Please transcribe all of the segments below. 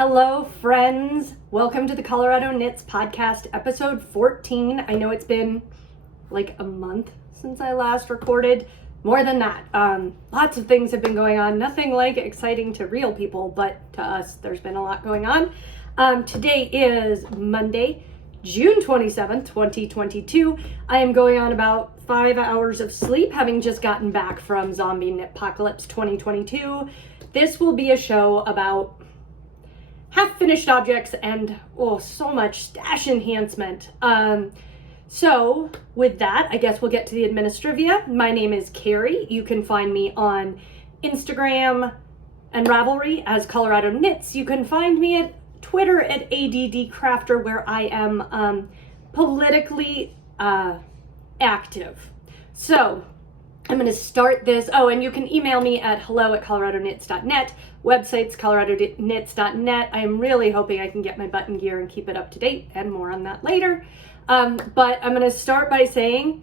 Hello, friends. Welcome to the Colorado Knits Podcast, episode 14. I know it's been like a month since I last recorded. More than that. Lots of things have been going on. Nothing like exciting to real people, but to us, there's been a lot going on. Today is Monday, June 27th, 2022. I am going on about 5 hours of sleep, having just gotten back from Zombie Knitpocalypse 2022. This will be a show about half-finished objects and so much stash enhancement. So with that, I guess we'll get to the administrivia. My name is Carrie. You can find me on Instagram and Ravelry as Colorado Knits. You can find me at Twitter at ADDcrafter, where I am politically active. So I'm going to start this. And you can email me at hello@coloradoknits.net. Website's coloradoknits.net. I am really hoping I can get my button gear and keep it up to date, and more on that later. But I'm going to start by saying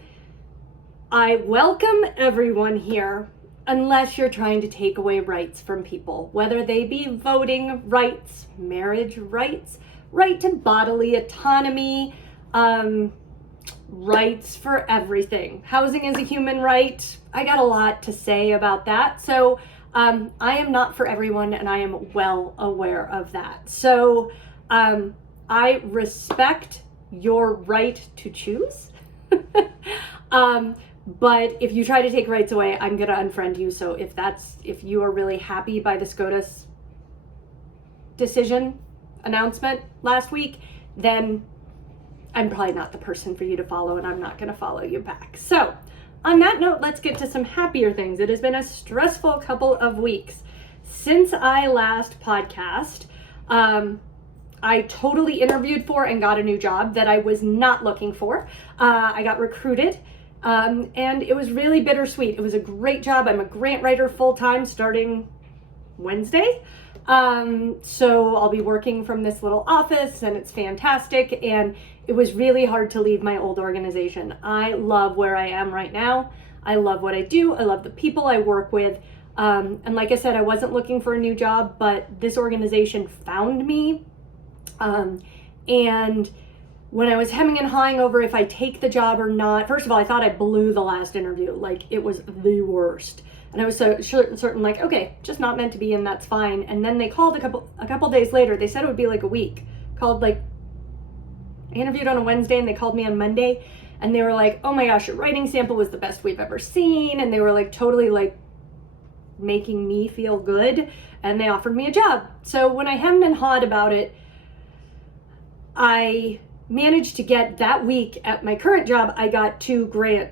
I welcome everyone here, unless you're trying to take away rights from people, whether they be voting rights, marriage rights, right to bodily autonomy, rights for everything. Housing is a human right. I got a lot to say about that. So I am not for everyone, and I am well aware of that. So I respect your right to choose. But if you try to take rights away, I'm going to unfriend you. So if you are really happy by the SCOTUS decision announcement last week, then I'm probably not the person for you to follow, and I'm not going to follow you back. So on that note, let's get to some happier things. It has been a stressful couple of weeks since I last podcast. I totally interviewed for and got a new job that I was not looking for. I got recruited, and it was really bittersweet. It was a great job. I'm a grant writer full-time starting Wednesday. So I'll be working from this little office, and it's fantastic. And it was really hard to leave my old organization. I love where I am right now. I love what I do. I love the people I work with. And like I said, I wasn't looking for a new job, but this organization found me. And when I was hemming and hawing over if I take the job or not, first of all, I thought I blew the last interview. Like, it was the worst. And I was so certain, like, okay, just not meant to be, and that's fine. And then they called a couple days later. They said it would be like a week. I interviewed on a Wednesday, and they called me on Monday, and they were like, oh my gosh, your writing sample was the best we've ever seen. And they were like totally like making me feel good, and they offered me a job. So when I hemmed and hawed about it, I managed to get that week at my current job. I got 2 grant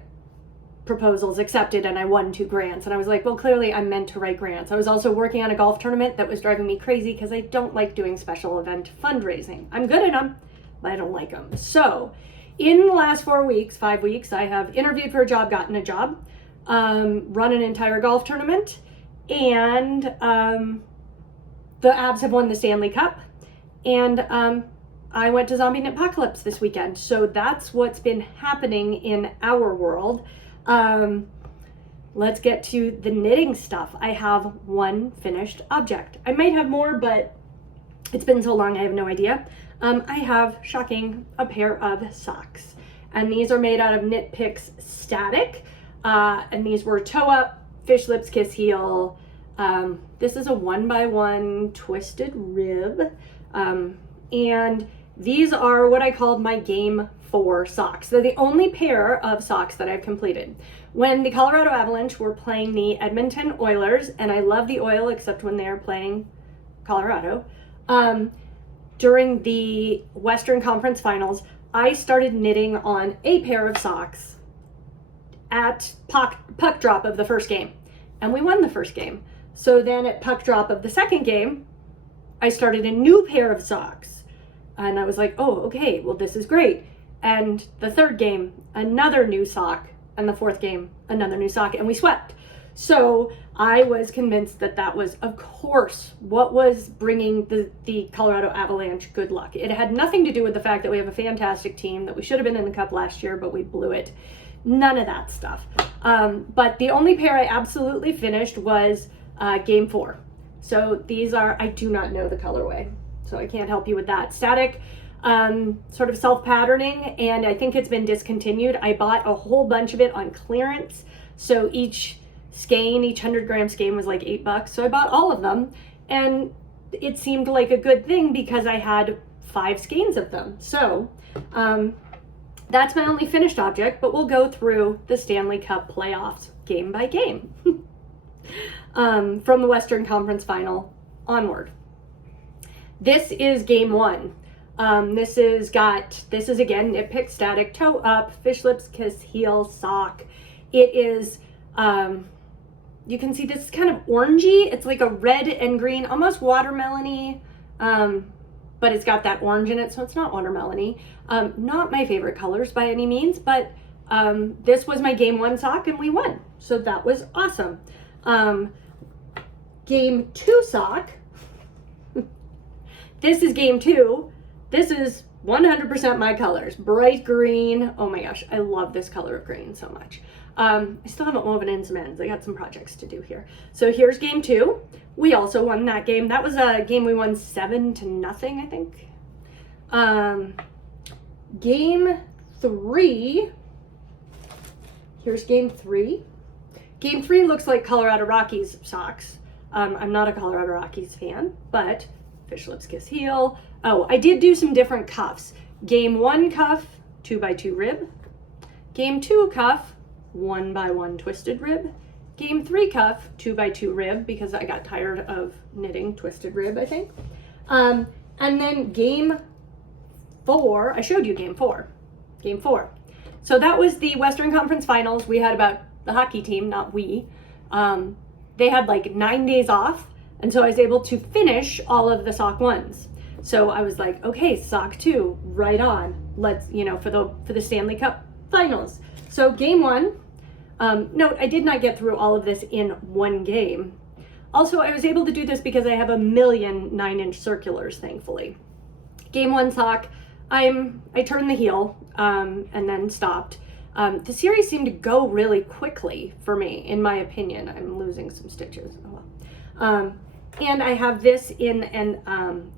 proposals accepted, and I won 2 grants. And I was like, well, clearly I'm meant to write grants. I was also working on a golf tournament that was driving me crazy because I don't like doing special event fundraising. I'm good at them, but I don't like them. So in the last 5 weeks, I have interviewed for a job, gotten a job, run an entire golf tournament, and the Avs have won the Stanley Cup. And I went to Zombie Knitpocalypse this weekend. So that's what's been happening in our world. Let's get to the knitting stuff. I have 1 finished object. I might have more, but it's been so long, I have no idea. I have, shocking, a pair of socks. And these are made out of Knit Picks Static. And these were toe up, fish lips, kiss heel. This is a 1x1 twisted rib. And these are what I called my Game 4 socks. They're the only pair of socks that I've completed. When the Colorado Avalanche were playing the Edmonton Oilers, and I love the Oil except when they're playing Colorado, during the Western Conference Finals, I started knitting on a pair of socks at puck drop of the first game. And we won the first game. So then at puck drop of the second game, I started a new pair of socks. And I was like, oh, okay, well, this is great. And the third game, another new sock. And the fourth game, another new sock. And we swept. So I was convinced that that was, of course, what was bringing the Colorado Avalanche good luck. It had nothing to do with the fact that we have a fantastic team, that we should have been in the Cup last year, but we blew it. None of that stuff. But the only pair I absolutely finished was Game 4. So these are, I do not know the colorway. so I can't help you with that. Static, sort of self-patterning, and I think it's been discontinued. I bought a whole bunch of it on clearance, so each 100-gram skein was like $8, so I bought all of them, and it seemed like a good thing because I had 5 skeins of them. So that's my only finished object, but we'll go through the Stanley Cup playoffs game by game from the Western Conference Final onward. This is game 1. This is again Knit Pick Static, toe up, fish lips kiss heel sock. It is you can see this is kind of orangey. It's like a red and green, almost watermelony, but it's got that orange in it, so it's not watermelony. Not my favorite colors by any means, but this was my game 1 sock and we won, so that was awesome. Game 2 sock. This is game 2. This is 100% my colors. Bright green. Oh my gosh, I love this color of green so much. I still haven't woven in some ends. I got some projects to do here. So here's game 2. We also won that game. That was a game we won 7-0, I think. Game 3. Here's game 3. Game 3 looks like Colorado Rockies socks. I'm not a Colorado Rockies fan, but fish lips kiss heel. Oh, I did do some different cuffs. Game 1 cuff, 2x2 rib. Game 2 cuff, 1x1 twisted rib. Game 3 cuff, 2x2 rib, because I got tired of knitting twisted rib, I think. And then game 4, I showed you game 4. Game 4. So that was the Western Conference Finals. We had about the hockey team, not we. They had like 9 days off, and so I was able to finish all of the sock 1s. So I was like, okay, sock 2, right on. Let's, for the Stanley Cup Finals. So game 1. Note, I did not get through all of this in one game. Also, I was able to do this because I have a million 9-inch circulars, thankfully. Game 1 sock, I turned the heel and then stopped. The series seemed to go really quickly for me, in my opinion. I'm losing some stitches. Oh well. And I have this in an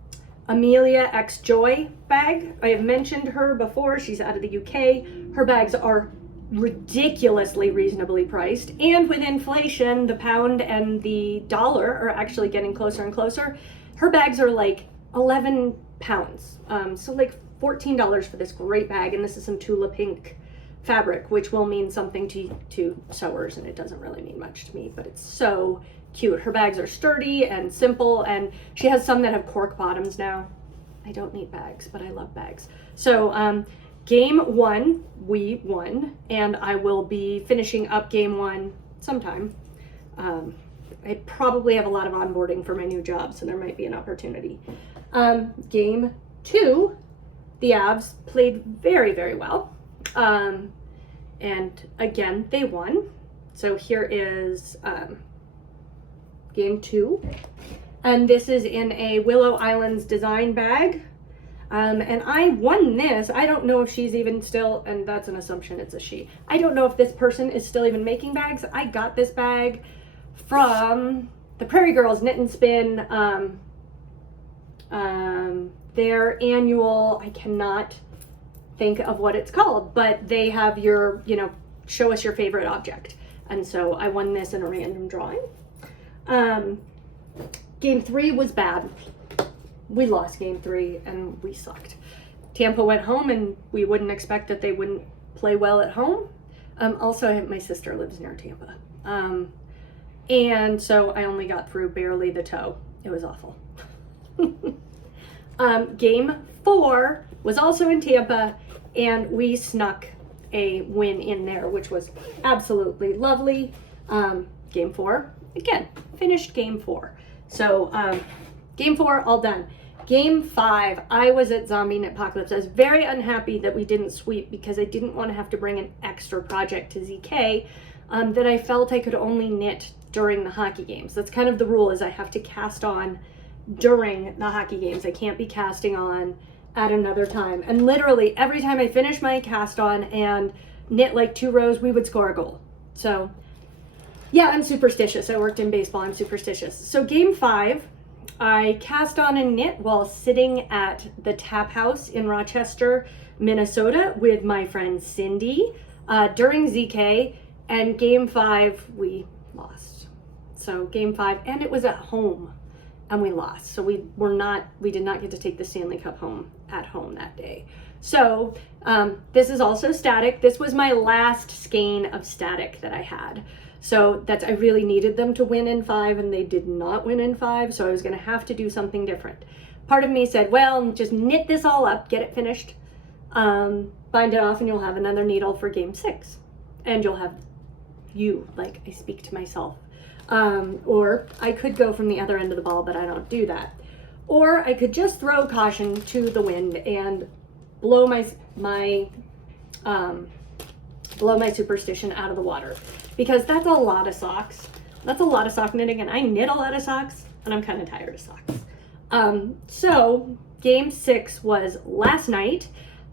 Amelia X Joy bag. I have mentioned her before. She's out of the UK. Her bags are ridiculously reasonably priced, and with inflation, the pound and the dollar are actually getting closer and closer. Her bags are like 11 pounds, so like $14 for this great bag, and this is some Tula Pink fabric, which will mean something to sewers, and it doesn't really mean much to me, but it's so cute. Her bags are sturdy and simple, and she has some that have cork bottoms now. I don't need bags, but I love bags. So game 1, we won, and I will be finishing up game 1 sometime. I probably have a lot of onboarding for my new job, so there might be an opportunity. Game 2, the Avs played very, very well. And again, they won. So here is game 2. And this is in a Willow Islands design bag. And I won this. I don't know if she's even still, and that's an assumption, it's a she. I don't know if this person is still even making bags. I got this bag from the Prairie Girls Knit and Spin, their annual, I cannot think of what it's called, but they have your, show us your favorite object. And so I won this in a random drawing. Game 3 was bad. We lost game 3 and we sucked. Tampa went home, and we wouldn't expect that they wouldn't play well at home. Also, my sister lives near Tampa. And so I only got through barely the toe. It was awful. Game 4 was also in Tampa, and we snuck a win in there, which was absolutely lovely. Game 4, again, finished game 4. So game 4, all done. Game 5, I was at Zombie Knitpocalypse. I was very unhappy that we didn't sweep because I didn't want to have to bring an extra project to ZK that I felt I could only knit during the hockey games. That's kind of the rule, is I have to cast on during the hockey games. I can't be casting on at another time. And literally every time I finished my cast on and knit like 2 rows, we would score a goal. So yeah, I'm superstitious. I worked in baseball. I'm superstitious. So game 5, I cast on and knit while sitting at the Tap House in Rochester, Minnesota with my friend Cindy during ZK, and game 5 we lost. So game 5, and it was at home and we lost. So we did not get to take the Stanley Cup home at home that day. So this is also static. This was my last skein of static that I had. So I really needed them to win in 5, and they did not win in 5. So I was going to have to do something different. Part of me said, well, just knit this all up, get it finished, bind it off, and you'll have another needle for game 6. And you'll have like I speak to myself. Or I could go from the other end of the ball, but I don't do that. Or I could just throw caution to the wind and blow my superstition out of the water, because that's a lot of socks. That's a lot of sock knitting, and I knit a lot of socks, and I'm kind of tired of socks. So game 6 was last night.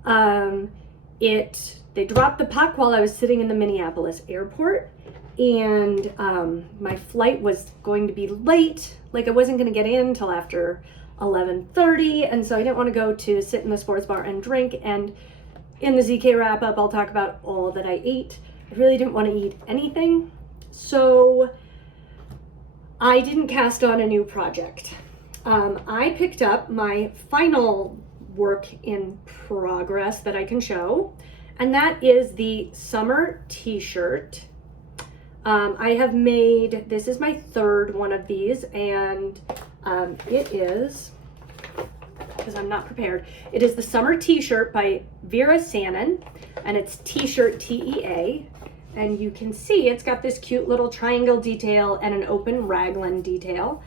They dropped the puck while I was sitting in the Minneapolis airport, and my flight was going to be late. Like I wasn't going to get in until after 11:30, and so I didn't want to go to sit in the sports bar and drink. And in the ZK wrap up, I'll talk about all that I ate. I really didn't want to eat anything, so I didn't cast on a new project. I picked up my final work in progress that I can show, and that is the summer t-shirt. I have made, this is my 3rd one of these, and it is, because I'm not prepared, it is the summer t-shirt by Vera Sannon, and it's t-shirt TEA, and you can see it's got this cute little triangle detail and an open raglan detail.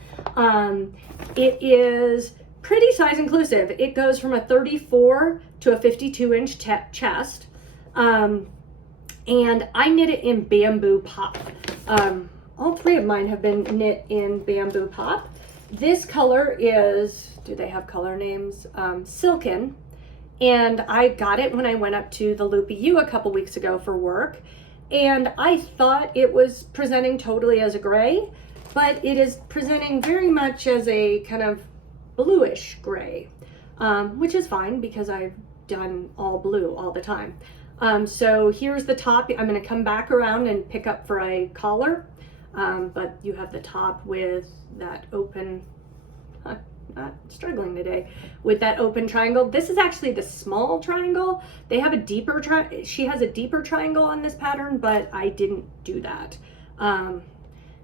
It is pretty size inclusive. It goes from a 34 to a 52-inch chest. And I knit it in Bamboo Pop. All 3 of mine have been knit in Bamboo Pop. This color is, do they have color names? Silken. And I got it when I went up to the Loopy U a couple weeks ago for work. And I thought it was presenting totally as a gray, but it is presenting very much as a kind of bluish gray, which is fine because I've done all blue all the time. So here's the top. I'm going to come back around and pick up for a collar, but you have the top with that open, not struggling today, with that open triangle. This is actually the small triangle. They have a deeper, she has a deeper triangle on this pattern, but I didn't do that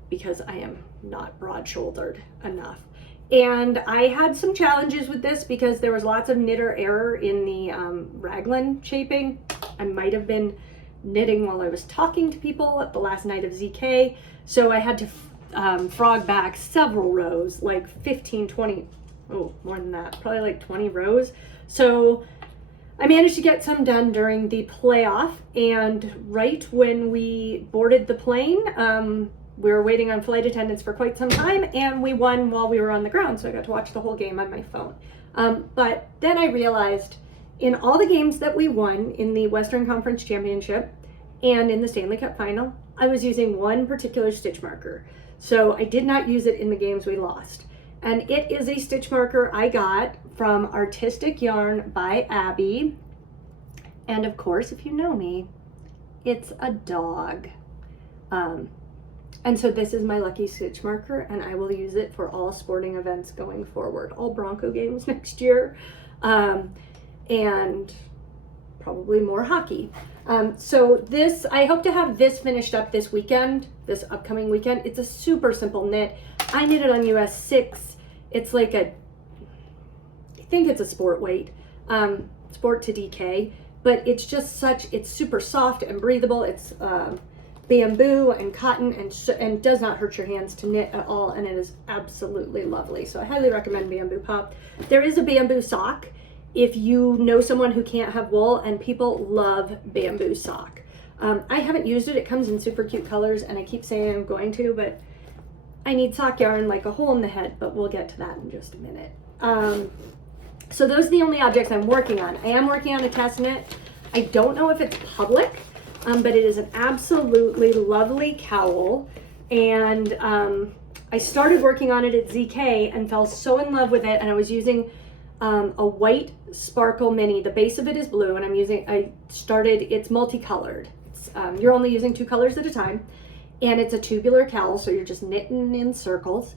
because I am not broad-shouldered enough. And I had some challenges with this because there was lots of knitter error in the raglan shaping. I might have been knitting while I was talking to people at the last night of ZK. So I had to frog back several rows, like 15, 20, oh, more than that, probably like 20 rows. So I managed to get some done during the playoff, and right when we boarded the plane, we were waiting on flight attendants for quite some time, and we won while we were on the ground, so I got to watch the whole game on my phone. But then I realized in all the games that we won in the Western Conference Championship and in the Stanley Cup Final, I was using one particular stitch marker. So I did not use it in the games we lost. And it is a stitch marker I got from Artistic Yarn by Abby. And of course, if you know me, it's a dog. And so this is my lucky stitch marker, and I will use it for all sporting events going forward, all Bronco games next year, and probably more hockey. So this, I hope to have this finished up this weekend, this upcoming weekend. It's a super simple knit. I knit it on US 6. It's like I think it's a sport weight, sport to DK, but it's just it's super soft and breathable. It's bamboo and cotton and does not hurt your hands to knit at all, and it is absolutely lovely. So I highly recommend Bamboo Pop. There is a bamboo sock if you know someone who can't have wool, and people love bamboo sock. I haven't used it. It comes in super cute colors, and I keep saying I'm going to, but I need sock yarn like a hole in the head, but we'll get to that in just a minute. So those are the only objects I'm working on. I am working on a test knit. I don't know if it's public, but it is an absolutely lovely cowl, and I started working on it at ZK and fell so in love with it, and I was using a white sparkle mini. The base of it is blue, and it's multicolored. You're only using 2 colors at a time, and it's a tubular cowl, so you're just knitting in circles.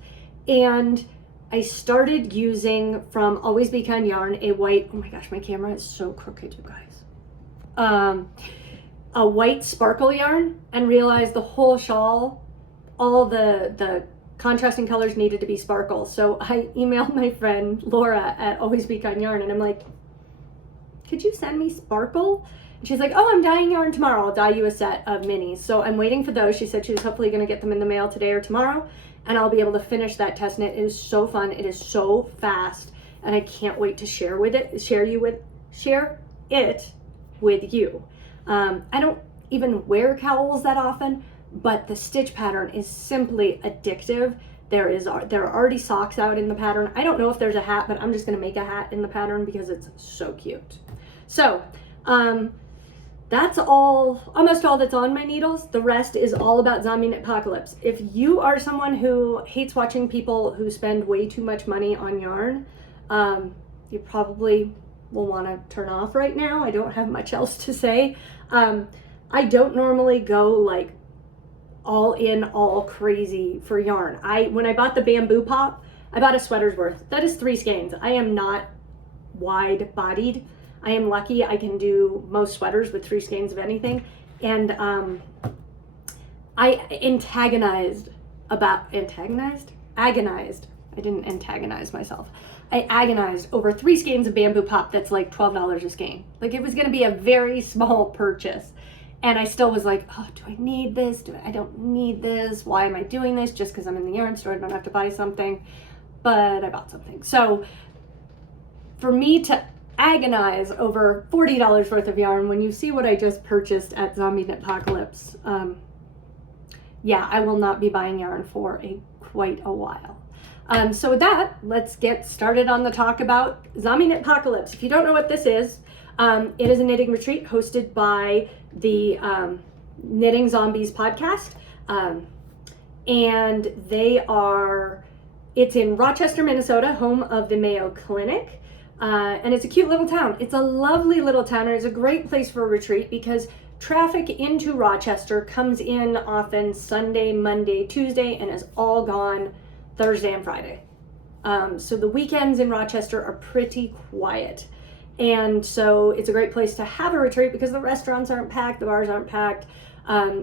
And I started using from Always Be Kind Yarn a white, oh my gosh, my camera is so crooked, you guys. A white sparkle yarn, and realized the whole shawl, all the contrasting colors needed to be sparkle. So I emailed my friend Laura at Always Be Kind Yarn, and I'm like, could you send me sparkle? And she's like, oh, I'm dyeing yarn tomorrow. I'll dye you a set of minis. So I'm waiting for those. She said she was hopefully going to get them in the mail today or tomorrow, and I'll be able to finish that test knit. It is so fun. It is so fast, and I can't wait to share it with you. I don't even wear cowls that often, but the stitch pattern is simply addictive. There are already socks out in the pattern. I don't know if there's a hat, but I'm just gonna make a hat in the pattern because it's so cute. So that's almost all that's on my needles. The rest is all about Zombie Knitpocalypse. If you are someone who hates watching people who spend way too much money on yarn, you probably will want to turn off right now. I don't have much else to say. I don't normally go like all in, all crazy for yarn. When I bought the bamboo pop, I bought a sweater's worth. That is 3 skeins. I am not wide bodied. I am lucky I can do most sweaters with 3 skeins of anything. And I agonized. I didn't antagonize myself. I agonized over 3 skeins of bamboo pop that's like $12 a skein. Like, it was gonna be a very small purchase. And I still was like, oh, do I need this? I don't need this. Why am I doing this? Just because I'm in the yarn store, I don't have to buy something. But I bought something. So for me to agonize over $40 worth of yarn when you see what I just purchased at Zombie Knitpocalypse, yeah, I will not be buying yarn for quite a while. So with that, let's get started on the talk about Zombie Knitpocalypse. If you don't know what this is, it is a knitting retreat hosted by the Knitting Zombies podcast. And it's in Rochester, Minnesota, home of the Mayo Clinic. And it's a cute little town. It's a lovely little town, and it's a great place for a retreat because traffic into Rochester comes in often Sunday, Monday, Tuesday, and is all gone Thursday and Friday. So the weekends in Rochester are pretty quiet. And so it's a great place to have a retreat because the restaurants aren't packed, the bars aren't packed.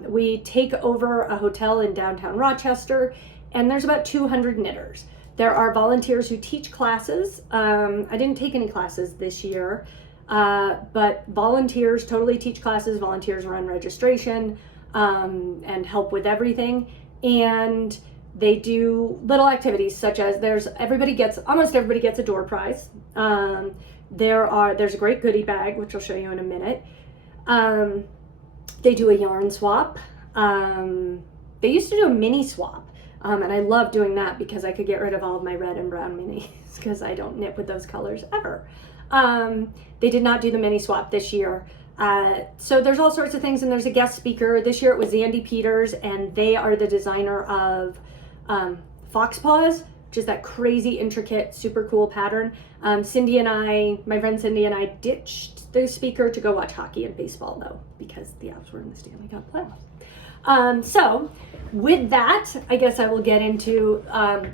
We take over a hotel in downtown Rochester, and there's about 200 knitters. There are volunteers who teach classes. I didn't take any classes this year, but volunteers totally teach classes. Volunteers run registration and help with everything. And they do little activities such as almost everybody gets a door prize. There's a great goodie bag, which I'll show you in a minute. They do a yarn swap. They used to do a mini swap. And I love doing that because I could get rid of all of my red and brown minis because I don't knit with those colors ever. They did not do the mini swap this year. So there's all sorts of things, and there's a guest speaker. This year it was Zandy Peters, and they are the designer of Fox Paws, which is that crazy, intricate, super cool pattern. My friend Cindy and I ditched the speaker to go watch hockey and baseball though, because the Avs were in the Stanley Cup playoffs. So with that, I guess I will get into I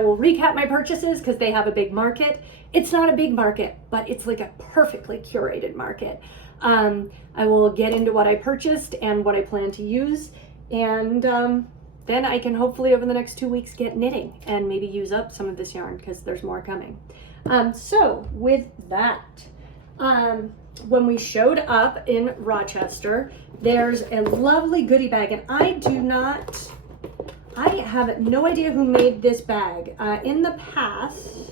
will recap my purchases because they have a big market. It's not a big market, but it's like a perfectly curated market. I will get into what I purchased and what I plan to use, and then I can hopefully over the next 2 weeks get knitting and maybe use up some of this yarn because there's more coming. So with that, when we showed up in Rochester, there's a lovely goodie bag, and I have no idea who made this bag. In the past,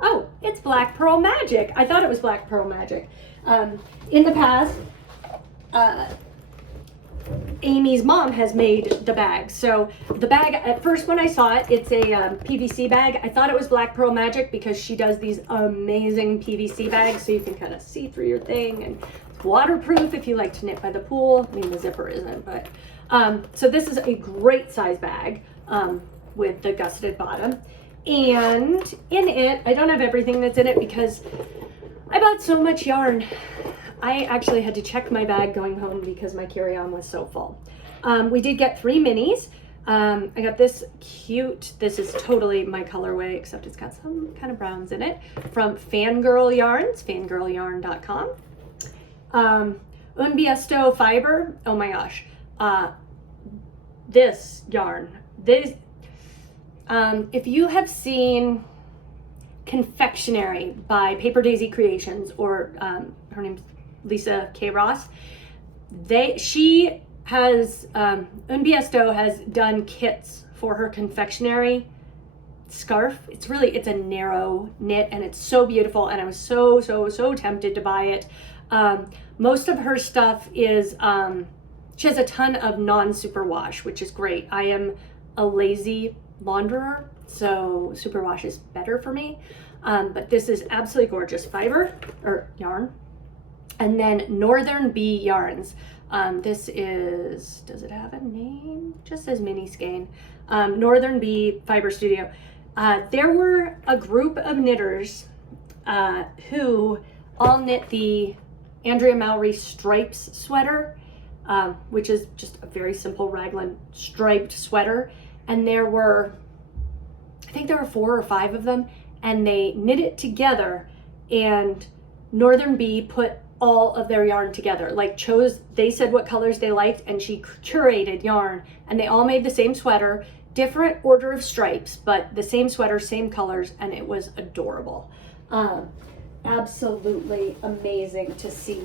oh, it's Black Pearl Magic. I thought it was Black Pearl Magic. In the past, Amy's mom has made the bag. So the bag, at first when I saw it, it's a PVC bag. I thought it was Black Pearl Magic because she does these amazing PVC bags so you can kind of see through your thing, and it's waterproof if you like to knit by the pool. I mean, the zipper isn't, but so this is a great size bag. with the gusseted bottom. And in it, I don't have everything that's in it because I bought so much yarn. I actually had to check my bag going home because my carry-on was so full. We did get 3 minis. I got this cute, this is totally my colorway, except it's got some kind of browns in it, from Fangirl Yarns, fangirlyarn.com. Un Biesto fiber, oh my gosh. This yarn, if you have seen Confectionery by Paper Daisy Creations, or her name's Lisa K. Ross, she has, Un Biesto has done kits for her confectionery scarf. It's a narrow knit and it's so beautiful, and I was so tempted to buy it. Most of her stuff is, she has a ton of non-superwash, which is great. I am a lazy launderer, so superwash is better for me. But this is absolutely gorgeous fiber, or yarn. And then Northern Bee Yarns. This is, does it have a name? Just says Mini Skein. Northern Bee Fiber Studio. There were a group of knitters who all knit the Andrea Mowry Stripes sweater, which is just a very simple raglan striped sweater. And I think there were 4 or 5 of them, and they knit it together, and Northern Bee put all of their yarn together, they said what colors they liked, and she curated yarn, and they all made the same sweater, different order of stripes, but the same sweater, same colors, and it was adorable. Absolutely amazing to see.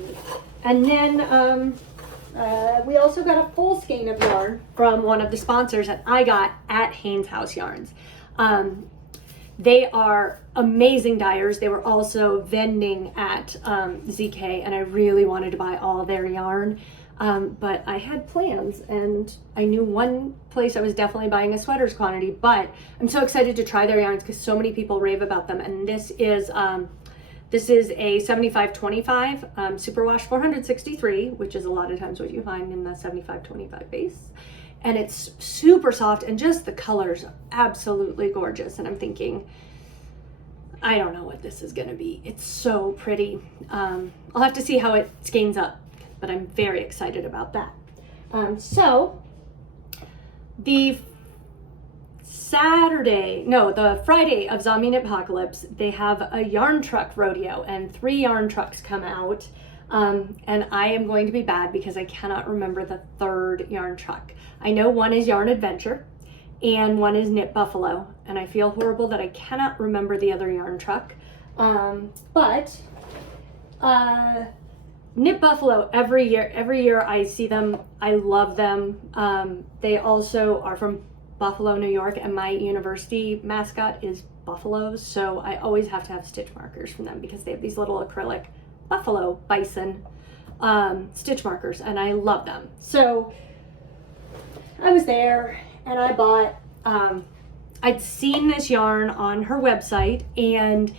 And then we also got a full skein of yarn from one of the sponsors that I got at Haynes House Yarns. They are amazing dyers. They were also vending at ZK, and I really wanted to buy all their yarn, but I had plans, and I knew one place I was definitely buying a sweaters quantity, but I'm so excited to try their yarns because so many people rave about them. And this is a 75-25 superwash 463, which is a lot of times what you find in the 75-25 base. And it's super soft, and just the colors are absolutely gorgeous. And I'm thinking, I don't know what this is going to be. It's so pretty. I'll have to see how it skeins up, but I'm very excited about that. So the Friday of Zombie Knitpocalypse, they have a yarn truck rodeo, and 3 yarn trucks come out. And I am going to be bad because I cannot remember the 3rd yarn truck. I know one is Yarn Adventure and one is Knit Buffalo, and I feel horrible that I cannot remember the other yarn truck. But Knit Buffalo, every year I see them. I love them. They also are from Buffalo, New York, and my university mascot is buffaloes, so I always have to have stitch markers from them because they have these little acrylic buffalo bison stitch markers, and I love them. So I was there and I bought, I'd seen this yarn on her website, and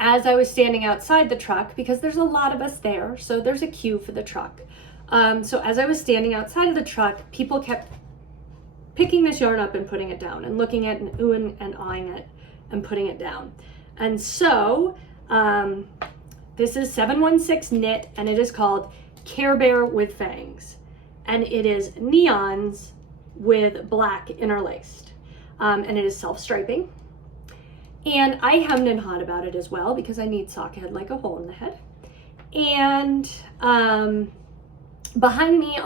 as I was standing outside the truck, because there's a lot of us there, so there's a queue for the truck. So as I was standing outside of the truck, people kept picking this yarn up and putting it down, and looking at it and oohing and eyeing it and putting it down. And so this is 716 Knit, and it is called Care Bear with Fangs, and it is neons with black interlaced, and it is self-striping. And I hemmed and hawed about it as well because I need sock head like a hole in the head. And behind me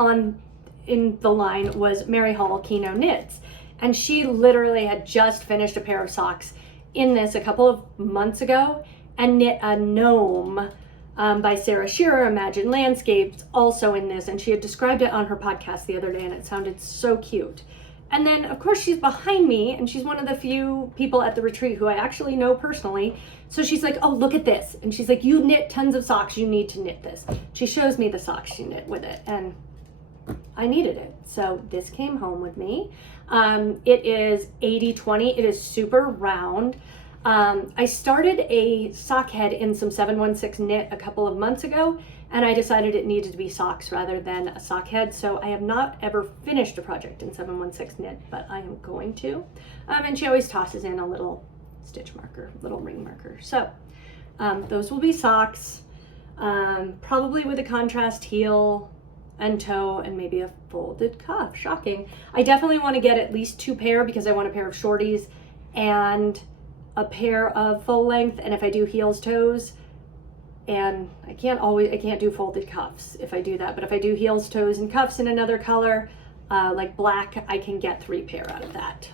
in the line was Mary Hall Kino Knits, and she literally had just finished a pair of socks in this a couple of months ago, and knit a gnome by Sarah Shearer, Imagine Landscapes, also in this, and she had described it on her podcast the other day, and it sounded so cute. And then, of course, she's behind me, and she's one of the few people at the retreat who I actually know personally. So she's like, oh, look at this. And she's like, you knit tons of socks. You need to knit this. She shows me the socks she knit with it, and I needed it. So this came home with me. It is 80-20. It is super round. I started a sock head in some 716 knit a couple of months ago, and I decided it needed to be socks rather than a sock head. So I have not ever finished a project in 716 knit, but I am going to. And she always tosses in a little stitch marker, little ring marker. So those will be socks, probably with a contrast heel and toe and maybe a folded cuff. Shocking. I definitely want to get at least 2 pair because I want a pair of shorties and a pair of full length. And if I do heels, toes, and I can't do folded cuffs if I do that, but if I do heels, toes, and cuffs in another color, like black, I can get 3 pair out of that.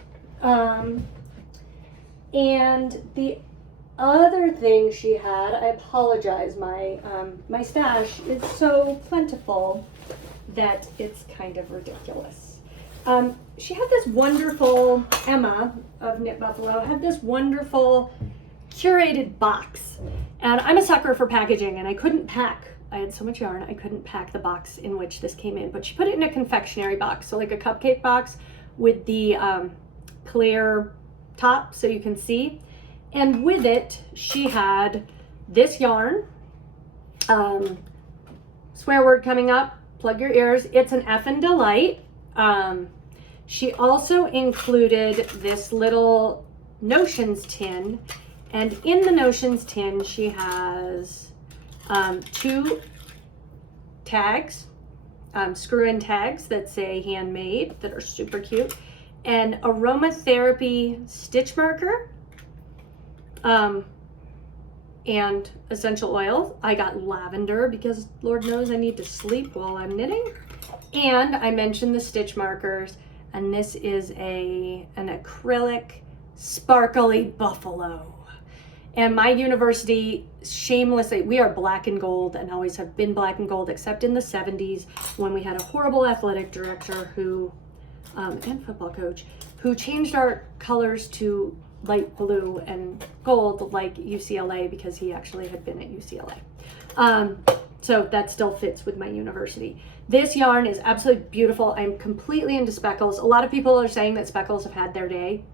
And the other thing she had, I apologize, my stash is so plentiful that it's kind of ridiculous. She had this wonderful, Emma of Knit Buffalo, had this wonderful curated box. And I'm a sucker for packaging, and I couldn't pack. I had so much yarn, I couldn't pack the box in which this came in. But she put it in a confectionery box, so like a cupcake box with the clear top so you can see. And with it, she had this yarn. Swear word coming up, plug your ears. It's an effin' delight. She also included this little Notions tin. And in the Notions tin, she has 2 tags, screw-in tags that say handmade that are super cute, and aromatherapy stitch marker, and essential oils. I got lavender because Lord knows I need to sleep while I'm knitting. And I mentioned the stitch markers, and this is an acrylic sparkly buffalo. And my university, shamelessly, we are black and gold and always have been black and gold, except in the 70s when we had a horrible athletic director who, and football coach, who changed our colors to light blue and gold like UCLA because he actually had been at UCLA. So that still fits with my university. This yarn is absolutely beautiful. I'm completely into speckles. A lot of people are saying that speckles have had their day.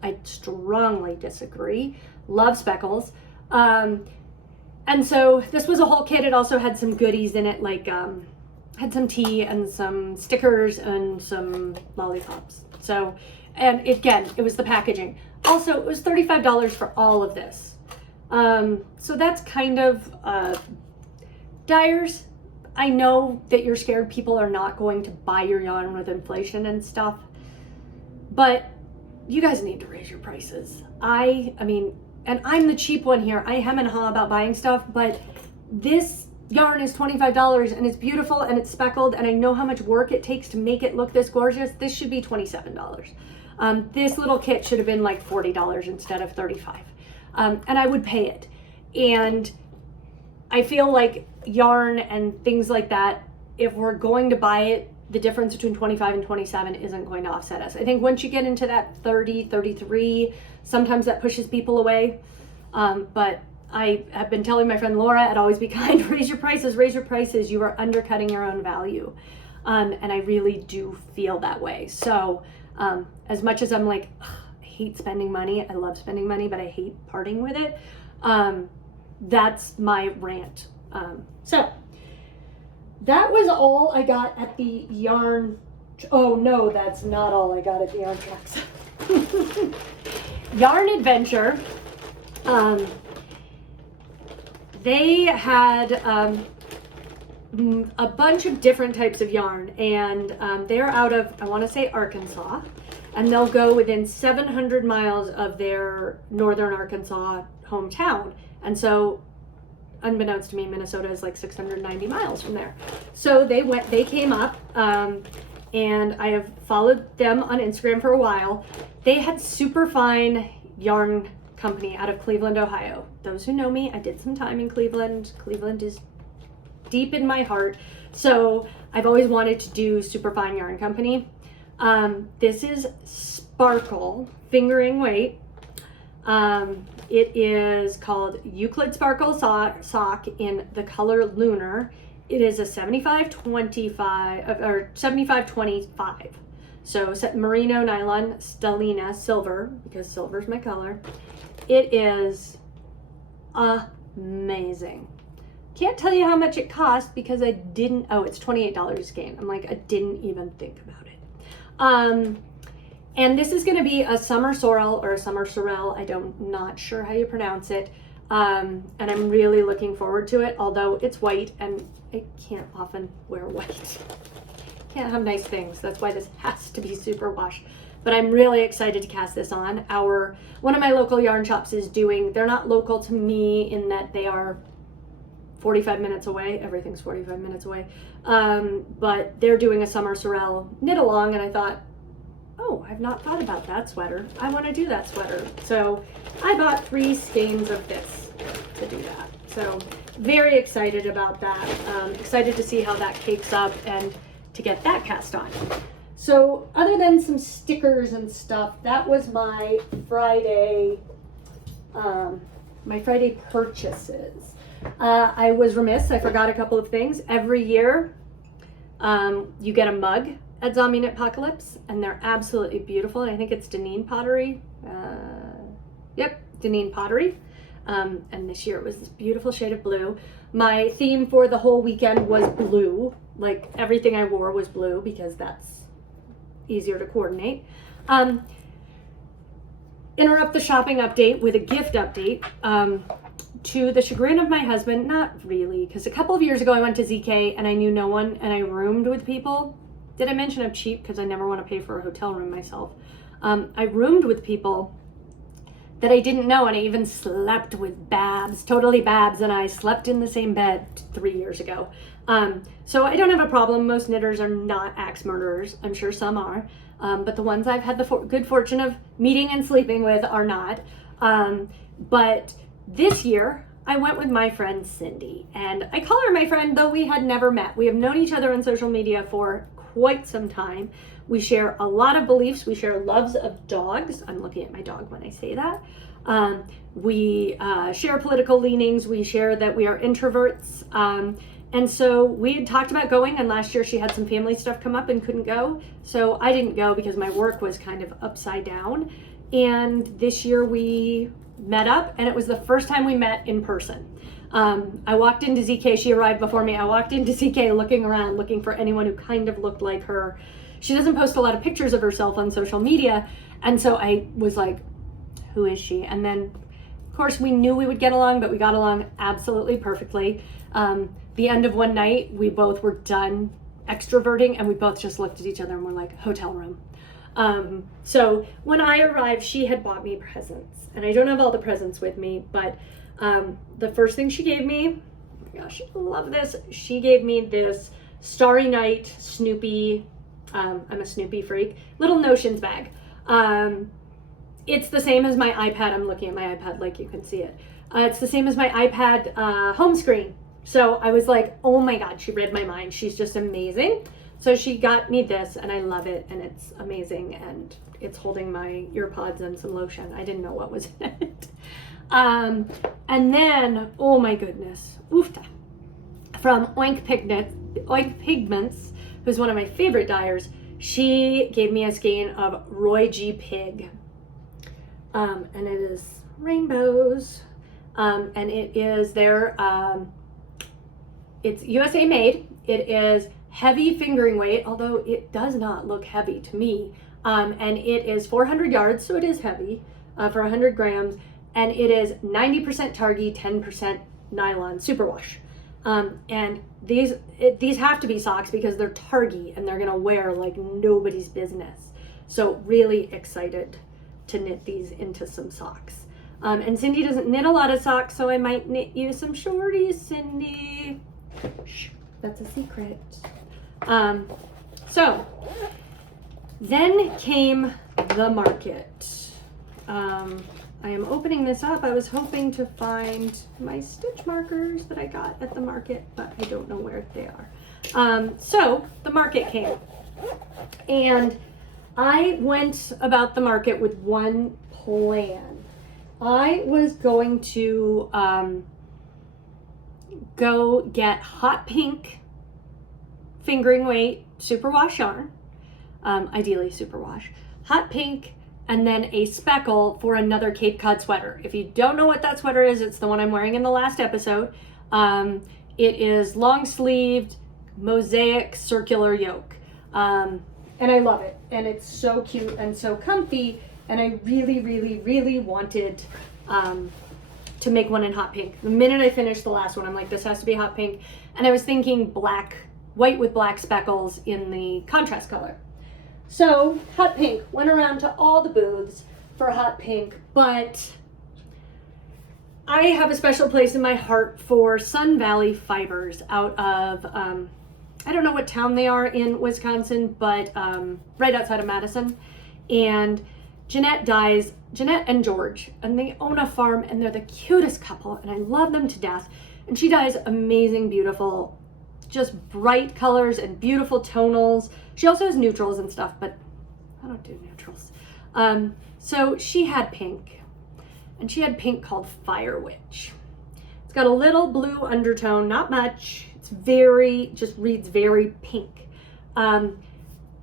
I strongly disagree. Love speckles. And so this was a whole kit. It also had some goodies in it, like had some tea and some stickers and some lollipops. So, and again, it was the packaging. Also, it was $35 for all of this. So that's kind of Dyers. I know that you're scared people are not going to buy your yarn with inflation and stuff, but you guys need to raise your prices. I mean, and I'm the cheap one here. I hem and haw about buying stuff, but this yarn is $25 and it's beautiful and it's speckled, and I know how much work it takes to make it look this gorgeous. This should be $27. This little kit should have been like $40 instead of $35. And I would pay it. And I feel like yarn and things like that, if we're going to buy it, the difference between 25 and 27 isn't going to offset us. I think once you get into that 30, 33, sometimes that pushes people away. But I have been telling my friend Laura at Always Be Kind, raise your prices. You are undercutting your own value. And I really do feel that way. So as much as I'm like, I hate spending money, I love spending money, but I hate parting with it. That's my rant. So that was all I got at the yarn. Oh no, that's not all I got at the Yarn Tracks. Yarn Adventure. They had a bunch of different types of yarn, and they're out of, I want to say, Arkansas, and they'll go within 700 miles of their northern Arkansas hometown. And so, unbeknownst to me, Minnesota is like 690 miles from there. So they came up, and I have followed them on Instagram for a while. They had Superfine Yarn Company out of Cleveland, Ohio. Those who know me, I did some time in Cleveland. Cleveland is deep in my heart. So I've always wanted to do Superfine Yarn Company. This is Sparkle Fingering Weight. It is called Euclid Sparkle Sock in the color Lunar. It is a 75-25 or 75-25. So merino nylon, stellina silver, because silver is my color. It is amazing. Can't tell you how much it cost because I didn't, oh, it's $28 a skein. I'm like, I didn't even think about it. And this is going to be a summer sorrel or a summer sorrel. Not sure how you pronounce it. And I'm really looking forward to it, although it's white and I can't often wear white. Can't have nice things. That's why this has to be superwash. But I'm really excited to cast this on. One of my local yarn shops is they're not local to me in that they are 45 minutes away. Everything's 45 minutes away. But they're doing a summer sorrel knit along, and I thought, oh, I've not thought about that sweater. I want to do that sweater. So I bought 3 skeins of this to do that. So very excited about that. Excited to see how that cakes up and to get that cast on. So other than some stickers and stuff, that was my Friday purchases. I was remiss. I forgot a couple of things. Every year, you get a mug at Zombie Knitpocalypse, and they're absolutely beautiful. And I think it's Deneen Pottery. Yep, Deneen Pottery. And this year it was this beautiful shade of blue. My theme for the whole weekend was blue. Like everything I wore was blue because that's easier to coordinate. Interrupt the shopping update with a gift update. To the chagrin of my husband, not really, because a couple of years ago I went to ZK and I knew no one and I roomed with people. Did I mention I'm cheap because I never want to pay for a hotel room myself? I roomed with people that I didn't know, and I even slept with Babs, totally Babs, and I slept in the same bed 3 years ago. So I don't have a problem. Most knitters are not axe murderers. I'm sure some are, but the ones I've had the good fortune of meeting and sleeping with are not. But this year, I went with my friend Cindy, and I call her my friend, though we had never met. We have known each other on social media for quite some time. We share a lot of beliefs. We share loves of dogs. I'm looking at my dog when I say that. We share political leanings. We share that we are introverts. And so we had talked about going, and last year she had some family stuff come up and couldn't go. So I didn't go because my work was kind of upside down. And this year we met up, and it was the first time we met in person. I walked into ZK, she arrived before me. I walked into ZK looking around, looking for anyone who kind of looked like her. She doesn't post a lot of pictures of herself on social media. And so I was like, who is she? And then, of course, we knew we would get along, but we got along absolutely perfectly. The end of one night, we both were done extroverting, and we both just looked at each other and were like, hotel room. So when I arrived, she had bought me presents, and I don't have all the presents with me, but the first thing she gave me, oh my gosh, I love this. She gave me this Starry Night Snoopy, I'm a Snoopy freak, little Notions bag. It's the same as my iPad. I'm looking at my iPad like you can see it. It's the same as my iPad home screen. So I was like, oh my God, she read my mind. She's just amazing. So she got me this, and I love it, and it's amazing, and it's holding my earpods and some lotion. I didn't know what was in it. And then, oh my goodness, oofta, from Oink Pigments, who's one of my favorite dyers, she gave me a skein of Roy G. Pig. And it is rainbows. And it is it's USA made. It is heavy fingering weight, although it does not look heavy to me. And it is 400 yards, so it is heavy for 100 grams. And it is 90% Targhee, 10% nylon superwash. And these have to be socks because they're Targhee and they're gonna wear like nobody's business. So really excited to knit these into some socks. And Cindy doesn't knit a lot of socks, so I might knit you some shorties, Cindy. Shh, that's a secret. So then came the market. I am opening this up. I was hoping to find my stitch markers that I got at the market, but I don't know where they are. So the market came, and I went about the market with one plan. I was going to go get hot pink fingering weight superwash yarn, ideally superwash, hot pink and then a speckle for another Cape Cod sweater. If you don't know what that sweater is, it's the one I'm wearing in the last episode. It is long sleeved, mosaic circular yoke. And I love it. And it's so cute and so comfy. And I really, really, really wanted to make one in hot pink. The minute I finished the last one, I'm like, this has to be hot pink. And I was thinking white with black speckles in the contrast color. So hot pink, went around to all the booths for hot pink, but I have a special place in my heart for Sun Valley Fibers out of, I don't know what town they are in Wisconsin, but right outside of Madison. And Jeanette and George, and they own a farm, and they're the cutest couple, and I love them to death. And she dyes amazing, beautiful, just bright colors and beautiful tonals. She also has neutrals and stuff, but I don't do neutrals. So she had pink, and she had pink called Fire Witch. It's got a little blue undertone, not much. It's just reads very pink. And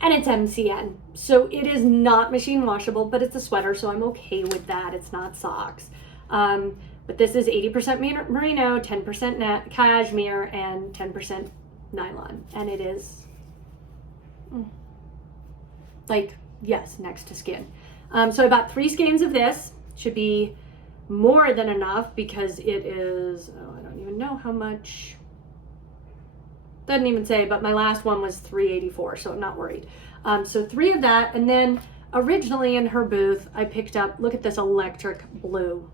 it's MCN. So it is not machine washable, but it's a sweater, so I'm okay with that. It's not socks. But this is 80% merino, 10% cashmere, and 10% nylon. And it is yes, next to skin. So I bought 3 skeins of this. Should be more than enough because it is, I don't even know how much. Doesn't even say, but my last one was $3.84, so I'm not worried. So 3 of that, and then originally in her booth, I picked up, look at this electric blue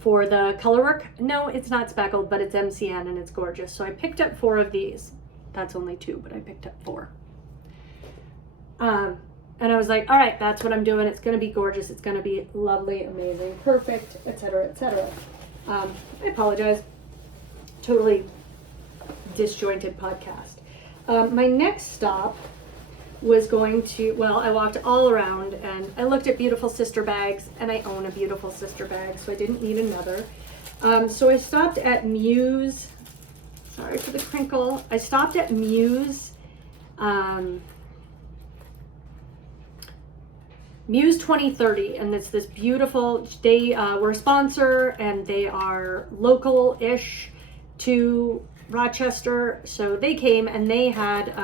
for the color work. No, it's not speckled, but it's MCN and it's gorgeous. So I picked up 4 of these. That's only 2, but I picked up 4. And I was like, all right, that's what I'm doing. It's going to be gorgeous. It's going to be lovely, amazing, perfect, etc., etc. I apologize. Totally disjointed podcast. My next stop was going to, I walked all around and I looked at Beautiful Sister bags, and I own a Beautiful Sister bag, so I didn't need another. So I stopped at Muse. Sorry for the crinkle. I stopped at Muse. Muse 2030, and it's this beautiful, they were a sponsor, and they are local-ish to Rochester, so they came and they had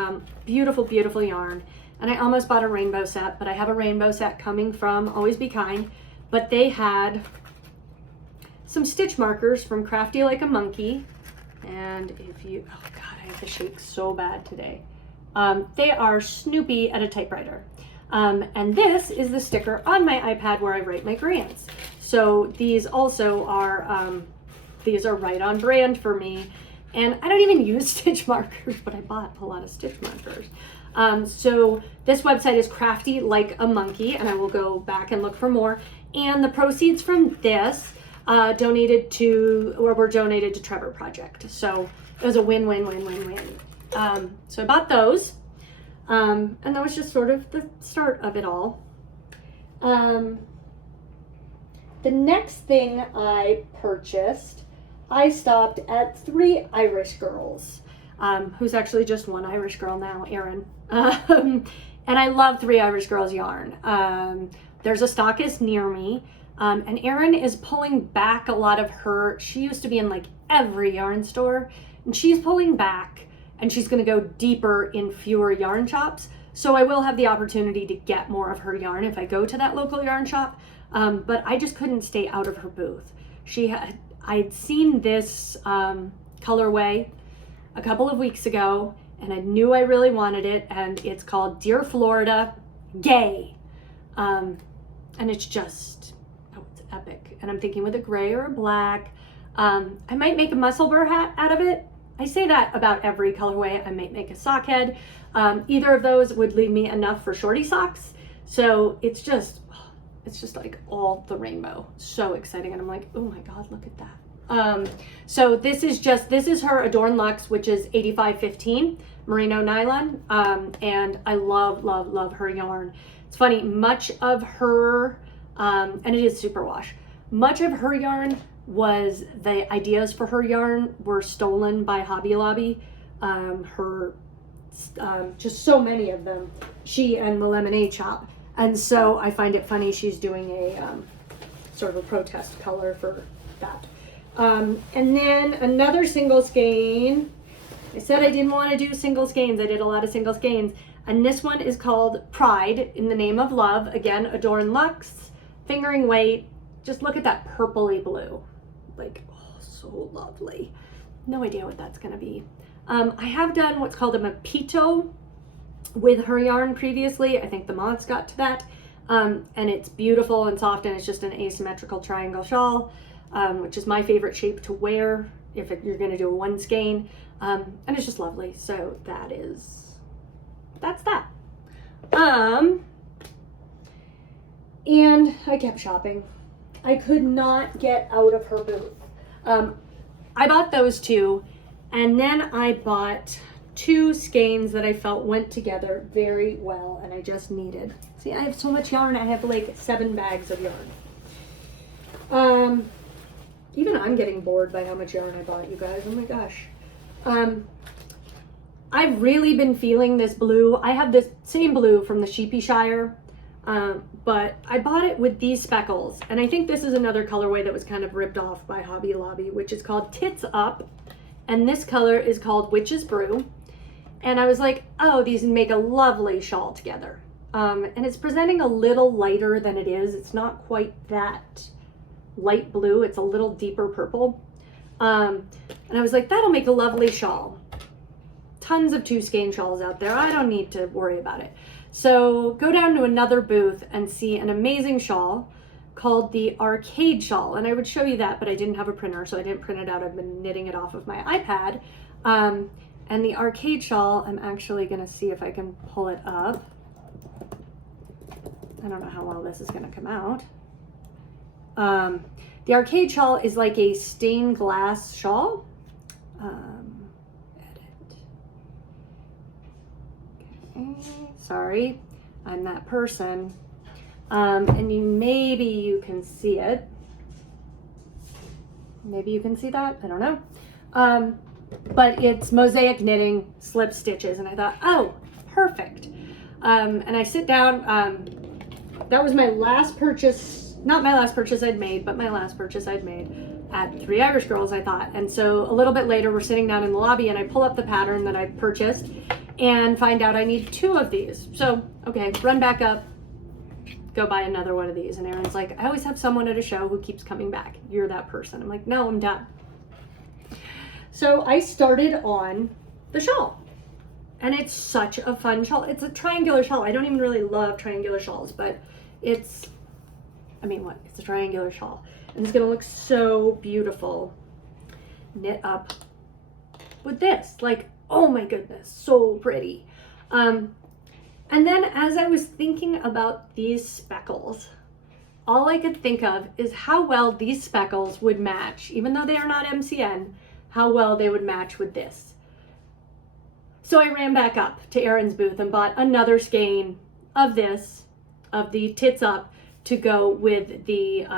beautiful, beautiful yarn, and I almost bought a rainbow set, but I have a rainbow set coming from Always Be Kind, but they had some stitch markers from Crafty Like a Monkey, and if you, oh god, I have to shake so bad today. They are Snoopy at a typewriter. And this is the sticker on my iPad where I write my grants. So these also are, these are right on brand for me. And I don't even use stitch markers, but I bought a lot of stitch markers. So this website is Crafty Like a Monkey, and I will go back and look for more. And the proceeds from this were donated to Trevor Project. So it was a win-win-win-win-win. So I bought those. And that was just sort of the start of it all. The next thing I purchased, I stopped at 3 Irish Girls, who's actually just one Irish girl now, Erin. And I love 3 Irish Girls yarn. There's a stockist near me, and Erin is pulling back a lot of her, she used to be in like every yarn store, and she's pulling back. And she's going to go deeper in fewer yarn shops. So I will have the opportunity to get more of her yarn if I go to that local yarn shop. But I just couldn't stay out of her booth. I'd seen this colorway a couple of weeks ago, and I knew I really wanted it. And it's called Dear Florida Gay. And it's just, it's epic. And I'm thinking with a gray or a black. I might make a muscle burr hat out of it. I say that about every colorway. I might make a sock head. Either of those would leave me enough for shorty socks. So it's just like all the rainbow. So exciting. And I'm like, oh my God, look at that. So this is her Adorn Luxe, which is 8515 merino nylon. And I love, love, love her yarn. It's funny, much of her, and it is superwash, much of her yarn was the ideas for her yarn were stolen by Hobby Lobby. Just so many of them. She and the Lemonade Shop And so I find it funny she's doing a sort of a protest color for that. And then another single skein. I said I didn't want to do single skeins. I did a lot of single skeins. And this one is called Pride in the Name of Love. Again, Adorn Luxe, fingering weight. Just look at that purpley blue. Like, oh, so lovely. No idea what that's going to be. I have done what's called a Mapito with her yarn previously. I think the moths got to that. And it's beautiful and soft, and it's just an asymmetrical triangle shawl, which is my favorite shape to wear if you're going to do a one skein. And it's just lovely. So that's that. And I kept shopping. I could not get out of her booth. I bought those two, and then I bought two skeins that I felt went together very well, and I just needed. See, I have so much yarn. I have like 7 bags of yarn. Even I'm getting bored by how much yarn I bought, you guys. Oh my gosh. I've really been feeling this blue. I have this same blue from the Sheepy Shire, but I bought it with these speckles, and I think this is another colorway that was kind of ripped off by Hobby Lobby, which is called Tits Up, and this color is called Witch's Brew. And I was like, oh, these make a lovely shawl together. And it's presenting a little lighter than it is. It's not quite that light blue. It's a little deeper purple. And I was like, that'll make a lovely shawl. Tons of 2 skein shawls out there. I don't need to worry about it. So go down to another booth and see an amazing shawl called the Arcade Shawl. And I would show you that, but I didn't have a printer, so I didn't print it out. I've been knitting it off of my iPad. And the Arcade Shawl, I'm actually gonna see if I can pull it up. I don't know how well this is gonna come out. The Arcade Shawl is like a stained glass shawl. Edit. Okay, sorry, I'm that person. And maybe you can see it. Maybe you can see that, I don't know. But it's mosaic knitting slip stitches, and I thought, oh, perfect. And I sit down, that was my last purchase, not my last purchase I'd made, but my last purchase I'd made at Three Irish Girls, I thought. And so a little bit later, we're sitting down in the lobby, and I pull up the pattern that I purchased and find out I need 2 of these. So, okay, run back up, go buy another one of these. And Erin's like, I always have someone at a show who keeps coming back. You're that person. I'm like, no, I'm done. So I started on the shawl, and it's such a fun shawl. It's a triangular shawl. I don't even really love triangular shawls, but it's, I mean, what? It's a triangular shawl, and it's gonna look so beautiful knit up with this. Like, oh my goodness, so pretty. And then as I was thinking about these speckles, all I could think of is how well these speckles would match, even though they are not MCN, how well they would match with this. So I ran back up to Erin's booth and bought another skein of this, of the Tits Up, to go with the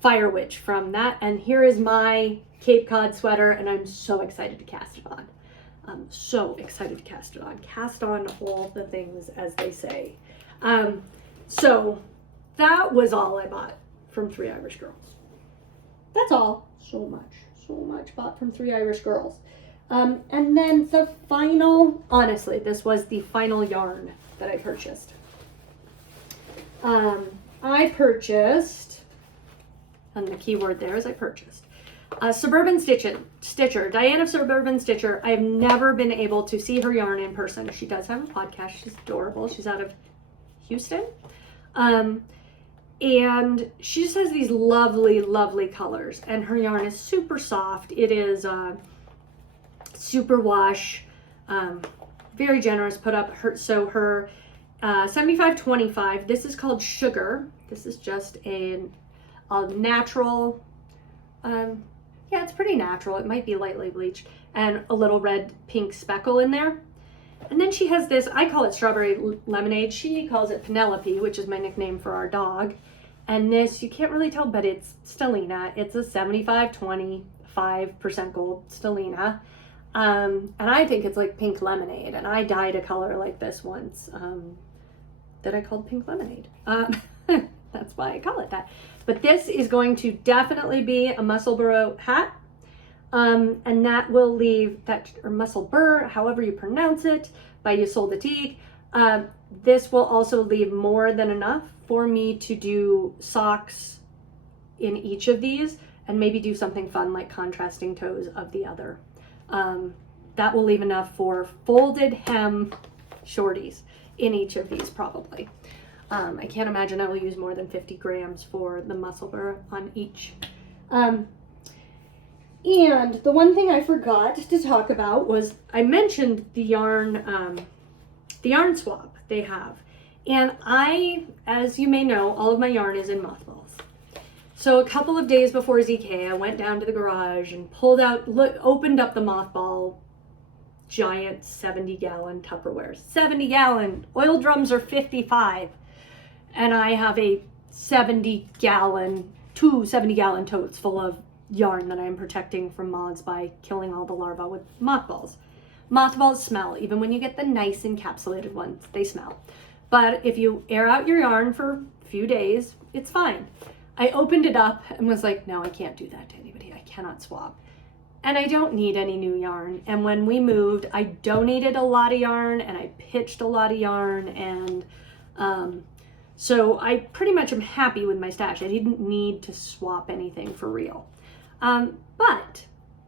Fire Witch from that. And here is my Cape Cod sweater, and I'm so excited to cast it on. I'm so excited to cast it on. Cast on all the things, as they say. So that was all I bought from Three Irish Girls. That's all. So much bought from Three Irish Girls. And then the final, honestly, this was the final yarn that I purchased. I purchased, and the key word there is I purchased, Suburban Stitcher, Diane of Suburban Stitcher. I've never been able to see her yarn in person. She does have a podcast. She's adorable. She's out of Houston. And she just has these lovely, lovely colors, and her yarn is super soft. It is super wash, very generous. Put up her, so her 75/25. This is called Sugar. This is just a natural. Yeah, it's pretty natural. It might be lightly bleached, and a little red pink speckle in there. And then she has this, I call it Strawberry Lemonade. She calls it Penelope, which is my nickname for our dog. And this, you can't really tell, but it's Stellina. It's a 75/25% gold Stellina. And I think it's like pink lemonade. And I dyed a color like this once. that I called pink lemonade. That's why I call it that. But this is going to definitely be a Musselburgh hat. And that will leave that, or Musselburgh, however you pronounce it, by Yusol Batik. This will also leave more than enough for me to do socks in each of these, and maybe do something fun like contrasting toes of the other. That will leave enough for folded hem shorties in each of these probably. I can't imagine I will use more than 50 grams for the Musselburgh on each. And the one thing I forgot to talk about was I mentioned the yarn swap they have. And as you may know, all of my yarn is in mothballs. So a couple of days before ZK, I went down to the garage and opened up the mothball giant 70-gallon Tupperware. 70-gallon. Oil drums are 55. And I have a 70-gallon totes full of yarn that I am protecting from moths by killing all the larvae with mothballs. Mothballs smell. Even when you get the nice encapsulated ones, they smell. But if you air out your yarn for a few days, it's fine. I opened it up and was like, no, I can't do that to anybody. I cannot swap. And I don't need any new yarn. And when we moved, I donated a lot of yarn and I pitched a lot of yarn. And so I pretty much am happy with my stash. I didn't need to swap anything for real. But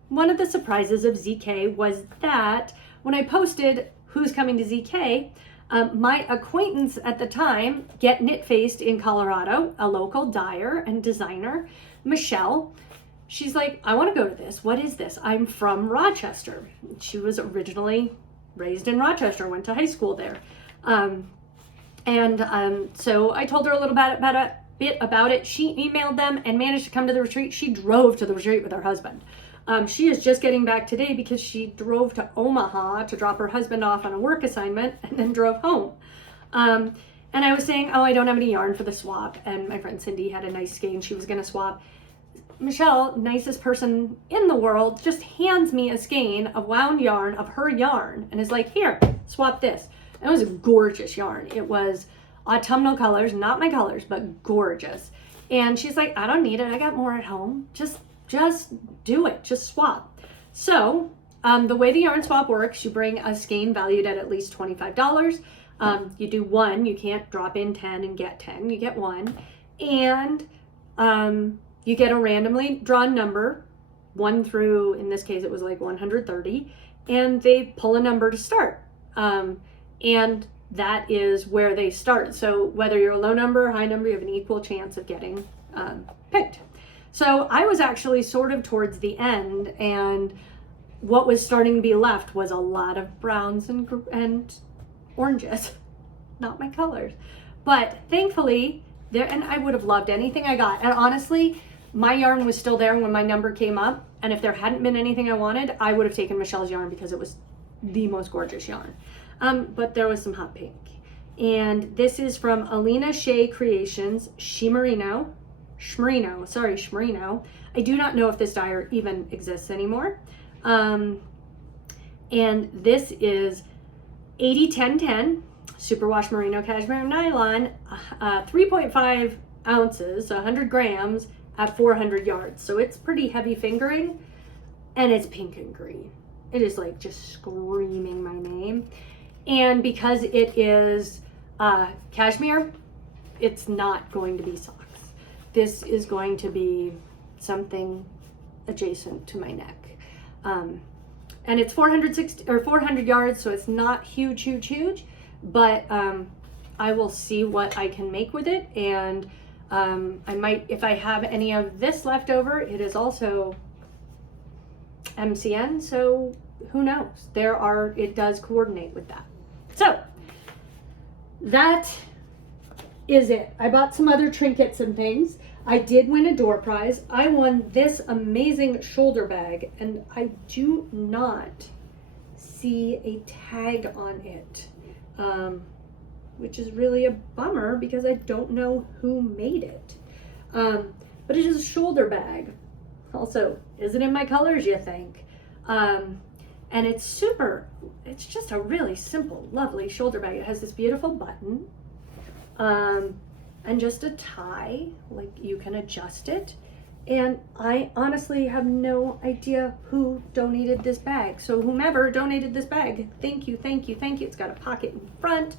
one of the surprises of ZK was that when I posted who's coming to ZK, my acquaintance at the time, Get Knit Faced in Colorado, a local dyer and designer, Michelle, she's like, I want to go to this. What is this? I'm from Rochester. She was originally raised in Rochester, went to high school there. So I told her a little bit about it. She emailed them and managed to come to the retreat. She drove to the retreat with her husband. She is just getting back today because she drove to Omaha to drop her husband off on a work assignment and then drove home. And I was saying, I don't have any yarn for the swap. And my friend Cindy had a nice skein she was going to swap. Michelle, nicest person in the world, just hands me a skein of wound yarn of her yarn and is like, here, swap this. And it was a gorgeous yarn. It was autumnal colors, not my colors, but gorgeous. And she's like, I don't need it. I got more at home. Just do it. Just swap. So the way the yarn swap works, you bring a skein valued at least $25. You do one. You can't drop in 10 and get 10. You get one. And you get a randomly drawn number, 1 through, in this case, it was like 130. And they pull a number to start. And that is where they start. So whether you're a low number or high number, you have an equal chance of getting picked. So I was actually sort of towards the end, and what was starting to be left was a lot of browns and oranges, not my colors. But thankfully, and I would have loved anything I got. And honestly, my yarn was still there when my number came up. And if there hadn't been anything I wanted, I would have taken Michelle's yarn because it was the most gorgeous yarn. But there was some hot pink. And this is from Alina Shea Creations, Shmerino. I do not know if this dyer even exists anymore. And this is 80-10-10 Superwash Merino Cashmere Nylon, 3.5 ounces, 100 grams at 400 yards. So it's pretty heavy fingering, and it's pink and green. It is like just screaming my name. And because it is cashmere, it's not going to be socks. This is going to be something adjacent to my neck. And it's 400 yards, so it's not huge, but I will see what I can make with it. And I might, if I have any of this left over, it is also MCN, so who knows? It does coordinate with that. So that is it. I bought some other trinkets and things. I did win a door prize. I won this amazing shoulder bag, and I do not see a tag on it, which is really a bummer because I don't know who made it. But it is a shoulder bag. Also, is it in my colors, you think? And it's just a really simple, lovely shoulder bag. It has this beautiful button. and just a tie, like you can adjust it. And I honestly have no idea who donated this bag. So whomever donated this bag, thank you, thank you, thank you. It's got a pocket in front.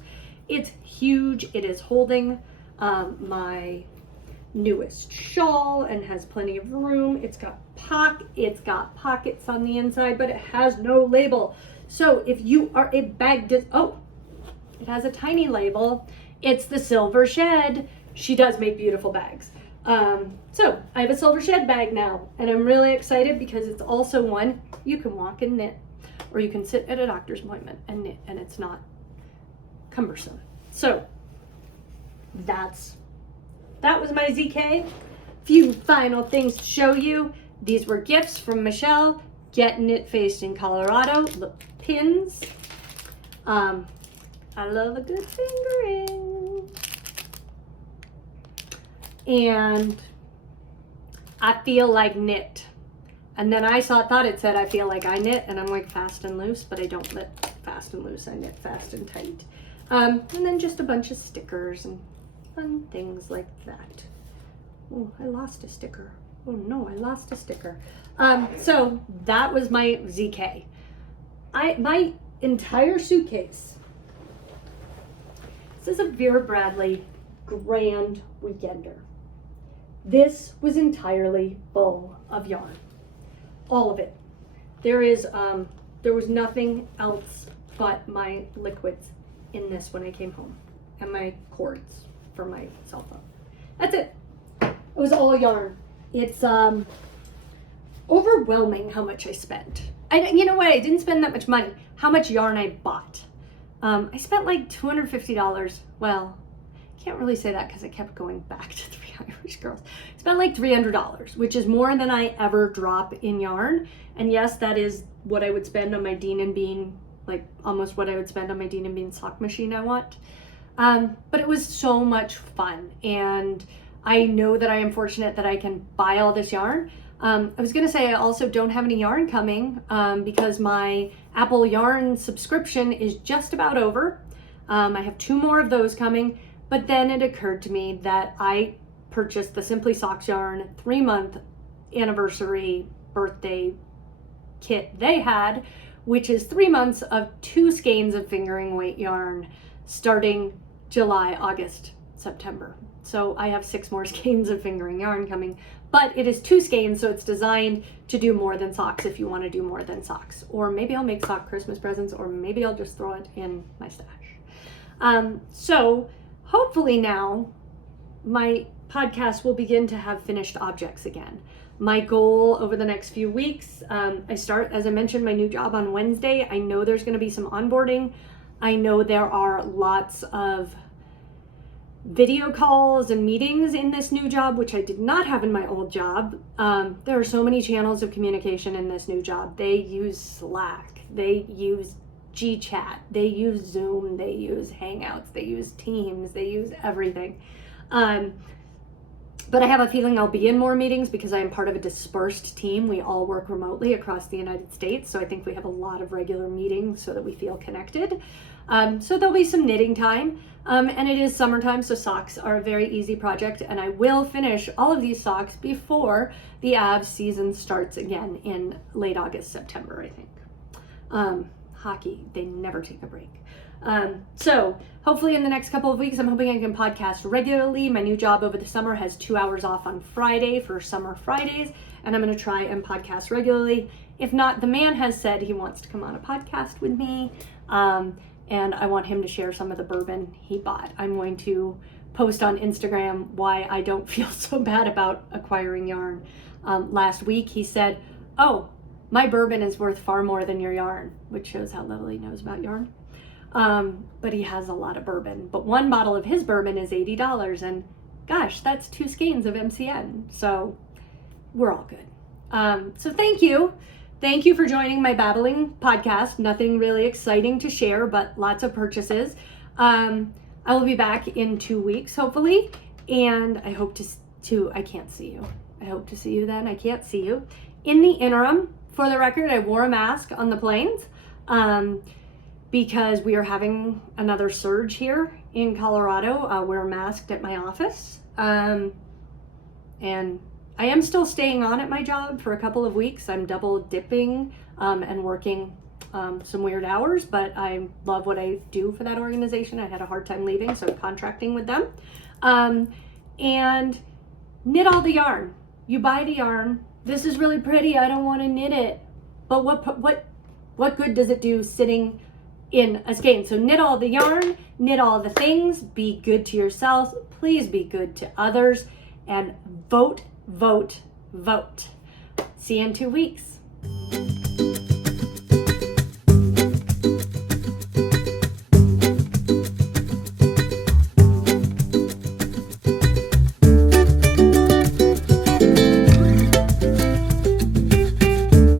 It's huge. It is holding my newest shawl and has plenty of room. It's got pockets on the inside, but it has no label. So if you are a bag it has a tiny label. It's the Silver Shed. She does make beautiful bags. So I have a Silver Shed bag now, and I'm really excited because it's also one you can walk and knit, or you can sit at a doctor's appointment and knit, and it's not cumbersome. So that was my ZK. Few final things to show you. These were gifts from Michelle. Get Knit Faced in Colorado. Look, pins. I love a good fingering. And I feel like knit. And then I thought it said I feel like I knit, and I'm like fast and loose, but I don't knit fast and loose. I knit fast and tight. And then just a bunch of stickers and fun things like that. Oh, I lost a sticker. Oh no, I lost a sticker. So that was my ZK. My entire suitcase. This is a Vera Bradley Grand Weekender. This was entirely full of yarn. All of it. There was nothing else but my liquids in this when I came home, and my cords for my cell phone. That's it. It was all yarn. It's overwhelming how much I spent. You know what? I didn't spend that much money. How much yarn I bought. I spent like $250. Well, I can't really say that because I kept going back to Three Irish Girls. I spent like $300, which is more than I ever drop in yarn. And yes, that is what I would spend on my Dean & Bean, like almost what I would spend on my Dean & Bean sock machine I want. But it was so much fun. And I know that I am fortunate that I can buy all this yarn. I was going to say I also don't have any yarn coming because my Apple Yarn subscription is just about over. I have 2 more of those coming, but then it occurred to me that I purchased the Simply Socks yarn 3-month anniversary birthday kit they had, which is 3 months of 2 skeins of fingering weight yarn starting July, August, September. So I have 6 more skeins of fingering yarn coming, but it is 2 skeins, so it's designed to do more than socks if you want to do more than socks. Or maybe I'll make sock Christmas presents, or maybe I'll just throw it in my stash. So hopefully now my podcast will begin to have finished objects again. My goal over the next few weeks, I start, as I mentioned, my new job on Wednesday. I know there's going to be some onboarding. I know there are lots of video calls and meetings in this new job, which I did not have in my old job. There are so many channels of communication in this new job. They use Slack, they use GChat, they use Zoom, they use Hangouts, they use Teams, they use everything. But I have a feeling I'll be in more meetings because I am part of a dispersed team. We all work remotely across the United States, so I think we have a lot of regular meetings so that we feel connected. So there'll be some knitting time, and it is summertime, so socks are a very easy project, and I will finish all of these socks before the Avs season starts again in late August, September, I think. Hockey, they never take a break. So hopefully in the next couple of weeks, I'm hoping I can podcast regularly. My new job over the summer has 2 hours off on Friday for summer Fridays, and I'm going to try and podcast regularly. If not, the man has said he wants to come on a podcast with me, and I want him to share some of the bourbon he bought. I'm going to post on Instagram why I don't feel so bad about acquiring yarn. Last week he said, "Oh, my bourbon is worth far more than your yarn," which shows how little he knows about yarn. But he has a lot of bourbon. But one bottle of his bourbon is $80, and gosh, that's 2 skeins of MCN. So we're all good. So thank you. Thank you for joining my babbling podcast. Nothing really exciting to share, but lots of purchases. I will be back in 2 weeks, hopefully. And I hope I can't see you. I hope to see you then. I can't see you. In the interim, for the record, I wore a mask on the planes. Because we are having another surge here in Colorado. We're masked at my office. And I am still staying on at my job for a couple of weeks. I'm double dipping and working some weird hours, but I love what I do for that organization. I had a hard time leaving, so I'm contracting with them. And knit all the yarn. You buy the yarn. This is really pretty. I don't want to knit it. But what good does it do sitting in a skein? So knit all the yarn, knit all the things, be good to yourselves. Please be good to others, and vote, vote, vote. See you in 2 weeks.